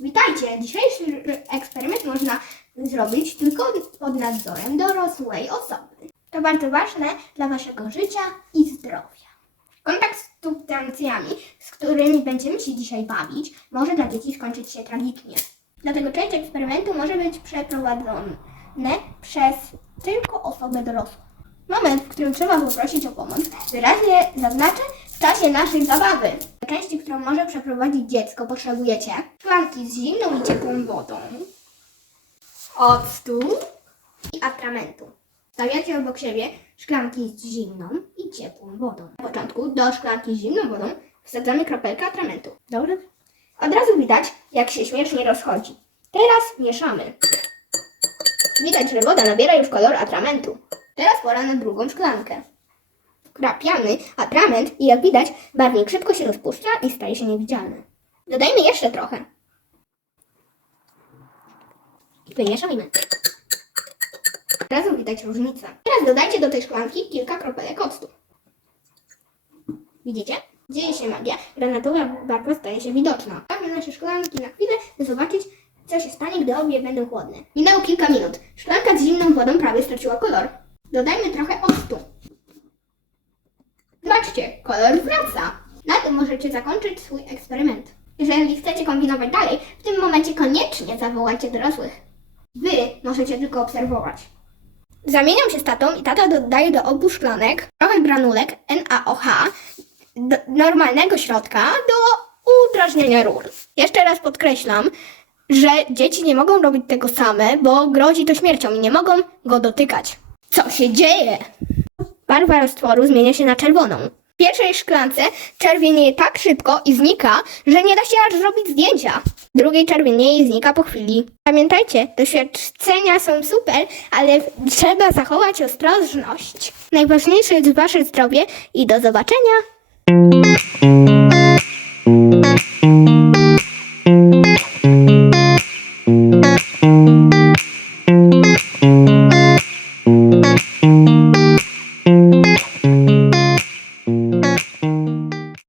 Witajcie! Dzisiejszy eksperyment można zrobić tylko pod nadzorem dorosłej osoby. To bardzo ważne dla Waszego życia i zdrowia. Kontakt z substancjami, z którymi będziemy się dzisiaj bawić, może dla dzieci skończyć się tragicznie. Dlatego część eksperymentu może być przeprowadzone przez tylko osobę dorosłą. Moment, w którym trzeba poprosić o pomoc, wyraźnie zaznaczę w czasie naszej zabawy. Może przeprowadzić dziecko, potrzebujecie szklanki z zimną i ciepłą wodą, octu i atramentu. Stawiacie obok siebie szklanki z zimną i ciepłą wodą. Na początku do szklanki z zimną wodą wsadzamy kropelkę atramentu. Dobrze? Od razu widać, jak się śmiesznie rozchodzi. Teraz mieszamy. Widać, że woda nabiera już kolor atramentu. Teraz pora na drugą szklankę. Wkrapiamy atrament i jak widać, barwnik szybko się rozpuszcza i staje się niewidzialny. Dodajmy jeszcze trochę. I wymieszajmy. Razu widać różnicę. Teraz dodajcie do tej szklanki kilka kropelek octu. Widzicie? Dzieje się magia. Granatowa barwa staje się widoczna. Stawmy nasze szklanki na chwilę, by zobaczyć, co się stanie, gdy obie będą chłodne. Minęło kilka minut. Szklanka z zimną wodą prawie straciła kolor. Dodajmy trochę octu. Zobaczcie, kolor wraca. Na tym możecie zakończyć swój eksperyment. Jeżeli chcecie kombinować dalej, w tym momencie koniecznie zawołajcie dorosłych. Wy możecie tylko obserwować. Zamieniam się z tatą i tata dodaje do obu szklanek trochę granulek NaOH, do normalnego środka do udrażniania rur. Jeszcze raz podkreślam, że dzieci nie mogą robić tego same, bo grozi to śmiercią i nie mogą go dotykać. Co się dzieje? Barwa roztworu zmienia się na czerwoną pierwszej szklance czerwienieje tak szybko i znika, że nie da się aż zrobić zdjęcia. Drugiej czerwienieje i znika po chwili. Pamiętajcie, doświadczenia są super, ale trzeba zachować ostrożność. Najważniejsze jest Wasze zdrowie i do zobaczenia!